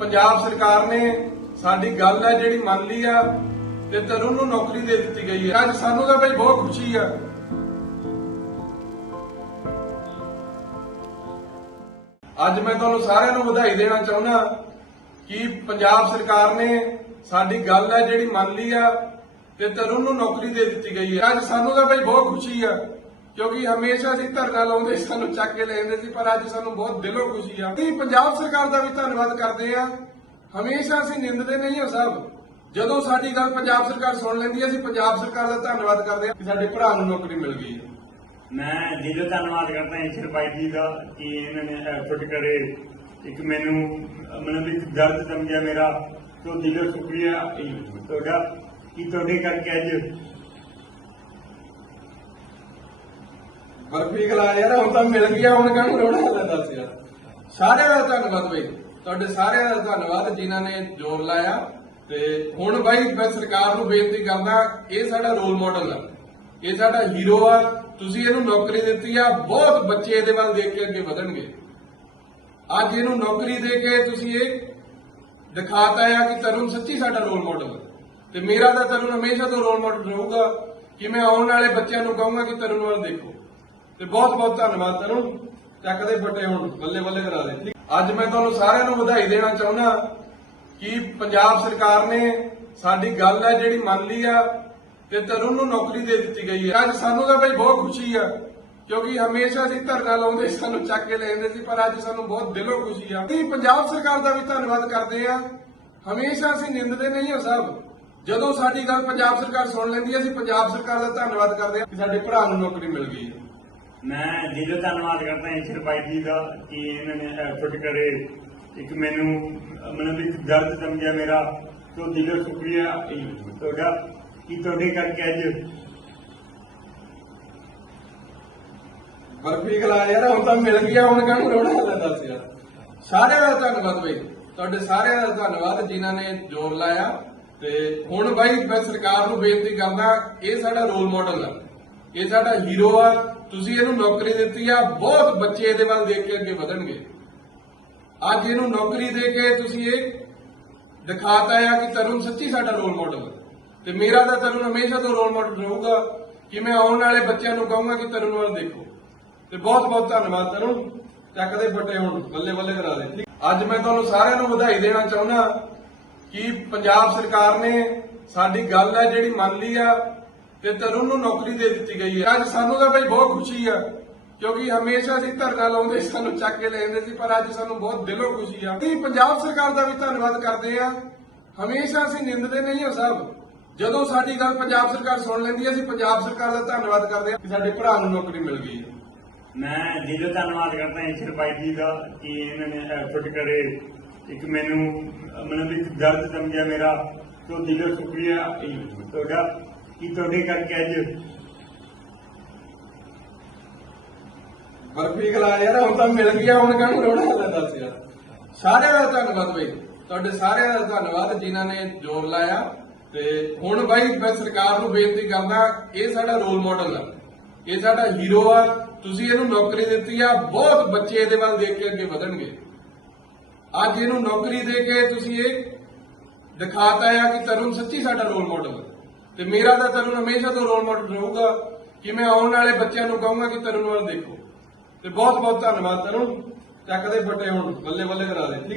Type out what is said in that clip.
ਪੰਜਾਬ ਸਰਕਾਰ ਨੇ ਸਾਡੀ ਗੱਲ ਹੈ ਜਿਹੜੀ ਮੰਨ ਲਈ ਆ ਤੇ ਤਰੁਣ ਨੂੰ ਨੌਕਰੀ ਦੇ ਦਿੱਤੀ ਗਈ ਹੈ। ਅੱਜ ਸਾਨੂੰ ਤਾਂ ਬਈ ਬਹੁਤ ਖੁਸ਼ੀ ਆ। ਅੱਜ ਮੈਂ ਤੁਹਾਨੂੰ ਸਾਰਿਆਂ ਨੂੰ ਵਧਾਈ ਦੇਣਾ ਚਾਹੁੰਦਾ ਕਿ ਪੰਜਾਬ ਸਰਕਾਰ ਨੇ ਸਾਡੀ ਗੱਲ ਹੈ ਜਿਹੜੀ ਮੰਨ ਲਈ ਆ ਤੇ ਤਰੁਣ ਨੂੰ ਨੌਕਰੀ ਦੇ ਦਿੱਤੀ ਗਈ ਹੈ। ਅੱਜ ਸਾਨੂੰ ਤਾਂ ਬਈ ਬਹੁਤ ਖੁਸ਼ੀ ਆ ਕਿਉਂਕਿ ਹਮੇਸ਼ਾ ਅਸੀਂ ਧਰਨਾ ਲਾਉਂਦੇ ਸਾਨੂੰ ਚੱਕ ਕੇ ਲੈ ਜਾਂਦੇ ਸੀ, ਪਰ ਅੱਜ ਸਾਨੂੰ ਬਹੁਤ ਦਿਲੋਂ ਖੁਸ਼ੀ ਆ। ਅਸੀਂ ਪੰਜਾਬ ਸਰਕਾਰ ਦਾ ਵੀ ਧੰਨਵਾਦ ਕਰਦੇ ਆ। ਹਮੇਸ਼ਾ ਅਸੀਂ ਨਿੰਦਦੇ ਨਹੀਂ ਹਾਂ ਸਭ। ਜਦੋਂ ਸਾਡੀ ਗੱਲ ਪੰਜਾਬ ਸਰਕਾਰ ਸੁਣ ਲੈਂਦੀ ਹੈ ਅਸੀਂ ਪੰਜਾਬ ਸਰਕਾਰ ਦਾ ਧੰਨਵਾਦ ਕਰਦੇ ਆ ਕਿ ਸਾਡੇ ਭਰਾ ਨੂੰ ਨੌਕਰੀ ਮਿਲ ਗਈ। ਹੈ ਮੈਂ ਦਿਲੋਂ ਧੰਨਵਾਦ ਕਰਦਾ ਈਸ਼ਰ ਭਾਈ ਜੀ ਦਾ ਕਿ ਇਹਨਾਂ ਨੇ ਐਫਰਟ ਕਰੇ ਇੱਕ ਮੈਨੂੰ ਮਤਲਬ ਇੱਕ ਦਰਦ ਸਮਝਿਆ ਮੇਰਾ। ਤੋਂ ਦਿਲੋਂ ਸ਼ੁਕਰੀਆ ਤੁਹਾਡਾ ਕਿ ਤੁਹਾਡੇ ਕਰਕੇ ਅੱਜ ਬਰਫੀ ਖਲਾ ਯਾਰ ਹੁਣ ਤਾਂ ਮਿਲ ਗਿਆ, ਹੁਣ ਕਾਹਨੂੰ ਰੋਣਾ ਲੈ ਦੱਸ ਯਾਰ। ਸਾਰਿਆਂ ਦਾ ਧੰਨਵਾਦ ਬਈ। ਤੁਹਾਡੇ ਸਾਰਿਆਂ ਦਾ ਧੰਨਵਾਦ ਜਿਨ੍ਹਾਂ ਨੇ ਜ਼ੋਰ ਲਾਇਆ। ਤੇ ਹੁਣ ਬਾਈ, ਮੈਂ ਸਰਕਾਰ ਨੂੰ ਬੇਨਤੀ ਕਰਦਾ, ਇਹ ਸਾਡਾ ਰੋਲ ਮਾਡਲ ਆ। ਇਹ ਸਾਡਾ ਹੀਰੋ ਆ। ਤੁਸੀਂ ਇਹਨੂੰ ਨੌਕਰੀ ਦਿੱਤੀ ਆ। ਬਹੁਤ ਬੱਚੇ ਇਹਦੇ ਵੱਲ ਦੇਖ ਕੇ ਅੱਗੇ ਵਧਣਗੇ। ਅੱਜ ਇਹਨੂੰ ਨੌਕਰੀ ਦੇ ਕੇ ਤੁਸੀਂ ਇਹ ਦਿਖਾਤਾ ਆ ਕਿ ਤਰੁਣ ਸੱਚੀ ਸਾਡਾ ਰੋਲ ਮਾਡਲ ਤੇ ਮੇਰਾ ਤਾਂ ਤਰੁਣ ਹਮੇਸ਼ਾ ਤੋਂ ਰੋਲ ਮਾਡਲ ਰਹੂਗਾ। ਕਿ ਮੈਂ ਆਉਣ ਵਾਲੇ ਬੱਚਿਆਂ ਨੂੰ ਕਹੂੰਗਾ ਕਿ ਤਰੁਣ ਵੱਲ ਦੇਖੋ। ਤੇ ਬਹੁਤ ਬਹੁਤ ਧੰਨਵਾਦ ਤਰੁਣ ਚੱਕਦੇ ਫੱਟੇ ਹੁਣ, ਬੱਲੇ ਬੱਲੇ ਕਰਾ ਦੇ। ਅੱਜ ਮੈਂ ਤੁਹਾਨੂੰ ਸਾਰਿਆਂ ਨੂੰ ਵਧਾਈ ਦੇਣਾ ਚਾਹੁੰਦਾ ਕਿ ਪੰਜਾਬ ਸਰਕਾਰ ਨੇ ਸਾਡੀ ਗੱਲ ਹੈ ਜਿਹੜੀ ਮੰਨ ਲਈ ਆ ਤੇ ਤਰੁਣ ਨੂੰ ਨੌਕਰੀ ਦੇ ਦਿੱਤੀ ਗਈ ਹੈ। ਅੱਜ ਸਾਨੂੰ ਤਾਂ ਬਈ ਬਹੁਤ ਖੁਸ਼ੀ ਆ, ਕਿਉਂਕਿ ਹਮੇਸ਼ਾ ਅਸੀਂ ਧਰਨਾ ਲਾਉਂਦੇ ਸਾਨੂੰ ਚੱਕ ਕੇ ਲੈ ਜਾਂਦੇ ਸੀ, ਪਰ ਅੱਜ ਸਾਨੂੰ ਬਹੁਤ ਦਿਲੋਂ ਖੁਸ਼ੀ ਆ। ਅਸੀਂ ਪੰਜਾਬ ਸਰਕਾਰ ਦਾ ਵੀ ਧੰਨਵਾਦ ਕਰਦੇ ਆ। ਹਮੇਸ਼ਾ ਅਸੀਂ ਨਿੰਦਦੇ ਨਹੀਂ ਆ ਸਭ। ਜਦੋਂ ਸਾਡੀ ਗੱਲ ਪੰਜਾਬ ਸਰਕਾਰ ਸੁਣ ਲੈਂਦੀ ਹੈ, ਅਸੀਂ ਪੰਜਾਬ ਸਰਕਾਰ ਦਾ ਧੰਨਵਾਦ ਕਰਦੇ ਆ ਕਿ ਸਾਡੇ ਭਰਾ ਨੂੰ ਨੌਕਰੀ ਮਿਲ ਗਈ ਹੈ। ਮੈਂ ਦਿਲੋਂ ਧੰਨਵਾਦ ਕਰਦਾ ਈਸ਼ਰ ਭਾਈ ਜੀ ਦਾ ਕਿ ਇਹਨਾਂ ਨੇ ਐਫਰਟ ਕਰੇ ਇੱਕ ਮੈਨੂੰ ਮਤਲਬ ਇੱਕ ਦਰਦ ਸਮਝਿਆ ਮੇਰਾ, ਤੋਂ ਦਿਲੋਂ ਸ਼ੁਕਰੀਆ ਤੁਹਾਡਾ, ਕਿ ਤੁਹਾਡੇ ਕਰਕੇ ਅੱਜ ਬਰਫੀ ਖਲਾ ਯਾਰ ਹੁਣ ਤਾਂ ਮਿਲ ਗਿਆ, ਹੁਣ ਕਾਹਨੂੰ ਰੋਣਾ ਲੈ ਦੱਸ ਯਾਰ। ਸਾਰਿਆਂ ਦਾ ਧੰਨਵਾਦ ਬਈ। ਤੁਹਾਡੇ ਸਾਰਿਆਂ ਦਾ ਧੰਨਵਾਦ ਜਿਨ੍ਹਾਂ ਨੇ ਜ਼ੋਰ ਲਾਇਆ ਤੇ ਹੁਣ ਬਾਈ ਮੈਂ ਸਰਕਾਰ ਨੂੰ ਬੇਨਤੀ ਕਰਦਾ, ਇਹ ਸਾਡਾ ਰੋਲ ਮਾਡਲ ਆ। ਇਹ ਸਾਡਾ ਹੀਰੋ ਆ। ਤੁਸੀਂ ਇਹਨੂੰ ਨੌਕਰੀ ਦਿੱਤੀ ਆ। ਬਹੁਤ ਬੱਚੇ ਇਹਦੇ ਵੱਲ ਦੇਖ ਕੇ ਅੱਗੇ ਵਧਣਗੇ। ਅੱਜ ਇਹਨੂੰ ਨੌਕਰੀ ਦੇ ਕੇ ਤੁਸੀਂ ਇਹ ਦਿਖਾਤਾ ਆ ਕਿ ਤਰੁਣ ਸੱਚੀ ਸਾਡਾ ਰੋਲ ਮਾਡਲ ਤੇ ਮੇਰਾ ਤਾਂ ਤਰੁਣ ਹਮੇਸ਼ਾ ਤੋਂ ਰੋਲ ਮਾਡਲ ਰਹੂਗਾ। ਕਿ ਮੈਂ ਆਉਣ ਵਾਲੇ ਬੱਚਿਆਂ ਨੂੰ ਕਹੂੰਗਾ ਕਿ ਤਰੁਣ ਵੱਲ ਦੇਖੋ। ਤੇ ਬਹੁਤ ਬਹੁਤ ਧੰਨਵਾਦ ਤਰੁਣ। ਚੱਕਦੇ ਫੱਟੇ ਹੁਣ, ਬੱਲੇ ਬੱਲੇ ਕਰਾ ਦੇ। ਅੱਜ ਮੈਂ ਤੁਹਾਨੂੰ ਸਾਰਿਆਂ ਨੂੰ ਵਧਾਈ ਦੇਣਾ ਚਾਹੁੰਦਾ ਕਿ ਪੰਜਾਬ ਸਰਕਾਰ ਨੇ ਸਾਡੀ ਗੱਲ ਹੈ ਜਿਹੜੀ ਮੰਨ ਲਈ ਆ ਤੇ ਤਰੁਣ ਨੂੰ ਨੌਕਰੀ ਦੇ ਦਿੱਤੀ ਗਈ ਹੈ। ਅੱਜ ਸਾਨੂੰ ਤਾਂ ਬਈ ਬਹੁਤ ਖੁਸ਼ੀ ਆ, ਕਿਉਂਕਿ ਹਮੇਸ਼ਾ ਅਸੀਂ ਧਰਨਾ ਲਾਉਂਦੇ ਸਾਨੂੰ ਚੱਕ ਕੇ ਲੈ ਜਾਂਦੇ ਸੀ, ਪਰ ਅੱਜ ਸਾਨੂੰ ਬਹੁਤ ਦਿਲੋਂ ਖੁਸ਼ੀ ਆ। ਅਸੀਂ ਪੰਜਾਬ ਸਰਕਾਰ ਦਾ ਵੀ ਧੰਨਵਾਦ ਕਰਦੇ ਆ। ਹਮੇਸ਼ਾ ਅਸੀਂ ਨਿੰਦਦੇ ਨਹੀਂ ਹਾਂ ਸਭ। ਜਦੋਂ ਸਾਡੀ ਗੱਲ ਪੰਜਾਬ ਸਰਕਾਰ ਸੁਣ ਲੈਂਦੀ ਹੈ, ਅਸੀਂ ਪੰਜਾਬ ਸਰਕਾਰ ਦਾ ਧੰਨਵਾਦ ਕਰਦੇ ਹਾਂ ਕਿ ਸਾਡੇ ਭਰਾ ਨੂੰ ਨੌਕਰੀ ਮਿਲ ਗਈ ਹੈ। ਮੈਂ ਦਿਲੋਂ ਧੰਨਵਾਦ ਕਰਦਾ ਈਸ਼ਰ ਭਾਈ ਜੀ ਦਾ ਕਿ ਇਹਨਾਂ ਨੇ ਐਫਰਟ ਕਰੇ। ਇੱਕ ਮੈਨੂੰ ਮਤਲਬ ਇੱਕ ਦਰਦ ਸਮਝਿਆ ਮੇਰਾ, ਤੋਂ ਦਿਲੋਂ ਸ਼ੁਕਰੀਆ। ਤੁਹਾਡਾ ਕਿ ਤੁਹਾਡੇ ਕਰਕੇ ਅੱਜ? ਬਰਫੀ ਖਲਾ ਯਾਰ ਹੁਣ ਤਾਂ ਮਿਲ ਗਿਆ, ਹੁਣ ਕਾਹਨੂੰ ਰੋਣਾ ਲੈ ਦੱਸ ਯਾਰ। ਸਾਰਿਆਂ ਦਾ ਧੰਨਵਾਦ ਬਈ। ਤੁਹਾਡੇ ਸਾਰਿਆਂ ਦਾ ਧੰਨਵਾਦ ਜਿਨ੍ਹਾਂ ਨੇ ਜ਼ੋਰ ਲਾਇਆ। ਤੇ ਹੁਣ ਬਾਈ ਮੈਂ ਸਰਕਾਰ ਨੂੰ ਬੇਨਤੀ ਕਰਦਾ, ਇਹ ਸਾਡਾ ਰੋਲ ਮਾਡਲ ਆ। ਇਹ ਸਾਡਾ ਹੀਰੋ ਆ। ਤੁਸੀਂ ਇਹਨੂੰ ਨੌਕਰੀ ਦਿੱਤੀ ਆ। ਬਹੁਤ ਬੱਚੇ ਇਹਦੇ ਵੱਲ ਦੇਖ ਕੇ ਅੱਗੇ ਵਧਣਗੇ। ਅੱਜ ਇਹਨੂੰ ਨੌਕਰੀ ਦੇ ਕੇ ਤੁਸੀਂ ਇਹ ਦਿਖਾਤਾ ਆ ਕਿ ਤਰੁਣ ਸੱਚੀ ਸਾਡਾ ਰੋਲ ਮਾਡਲ ਹੈ ਤੇ ਮੇਰਾ ਤਾਂ ਤਰੁਣ ਹਮੇਸ਼ਾ ਤੋਂ ਰੋਲ ਮਾਡਲ ਰਹੂਗਾ ਕਿ ਮੈਂ ਆਉਣ ਵਾਲੇ ਬੱਚਿਆਂ ਨੂੰ ਕਹੂੰਗਾ ਕਿ ਤਰੁਣ ਵੱਲ ਦੇਖੋ ਤੇ ਬਹੁਤ ਬਹੁਤ ਧੰਨਵਾਦ ਤਰੁਣ ਚੱਕਦੇ ਫੱਟੇ ਹੁਣ ਬੱਲੇ ਬੱਲੇ ਕਰਾ ਦੇ ਠੀਕ।